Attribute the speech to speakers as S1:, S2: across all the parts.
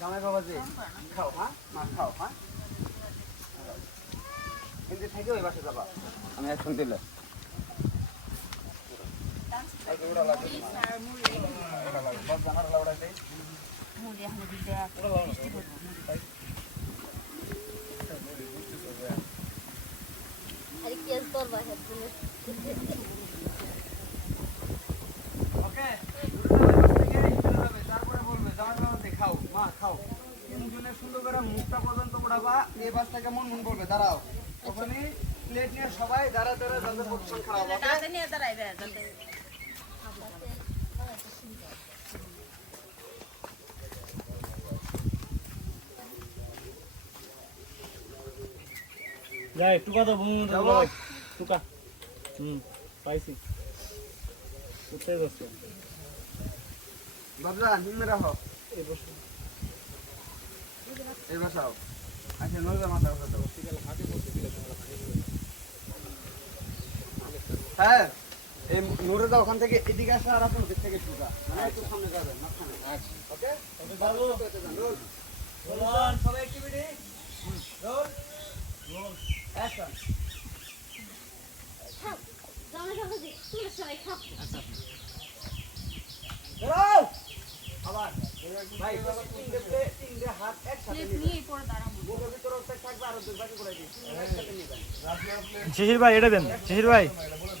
S1: জামাই বাবাজি খাও হ্যাঁ? মা খাও হ্যাঁ? কিন্তু থেকে ওই বাসে যাবা? আমি এখন দিলে।
S2: আরে কেস করবা? হেডফোনে
S1: ওকে তারপরে বলবে জামাই বাবাজি খাও মা খাও তিনজনের সুন্দর করে মুখটা পর্যন্ত পড়াবা এই বাসটা কেমন মন করবে? দাঁড়াও। ওখানে প্লেট নিয়ে সবাই দাঁড়া দাঁড়া যাদের প্রতিষ্ঠান খারাপ হবে।
S3: তাতে নিয়ে দাঁড়াইবে যাতে
S4: যাই টুকা তো বুম টুকা। হুম পাইছি। কোথায় বসছো
S1: বাবলা নিম্নে রাখো
S4: এই বসো।
S1: এই বসাও আচ্ছা নজর মাথা বসা দাও হ্যাঁ এই নূরে দাও ওখান থেকে এদিকে আসা আর আপনার দিক থেকে ঢুকা মানে একটু সামনে যাবেন মাঝখানে। আচ্ছা ওকে
S4: বাবু।
S1: রোল সবাই অ্যাক্টিভিটি রোল অ্যাকশন
S2: খাও জামাই বাবাজি তোমরা সবাই খাও।
S1: দাঁড়াও
S5: শিশির ভাই এটা দেন। শিশির ভাই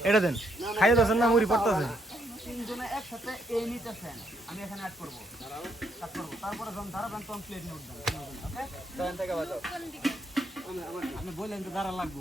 S5: এটা দেন। খাইয়ে দিয়েছেন না মুড়ি পড়তেছে।
S1: তিনজনে একসাথে এই নিতেছেন। আমি এখানে অ্যাড করব। তারপরে যখন দাঁড়াবেন তখন প্লেট নিয়ে উঠবেন। ওকে তখন থেকে বাজাও আমি বললেন তো দাঁড়া লাগবো।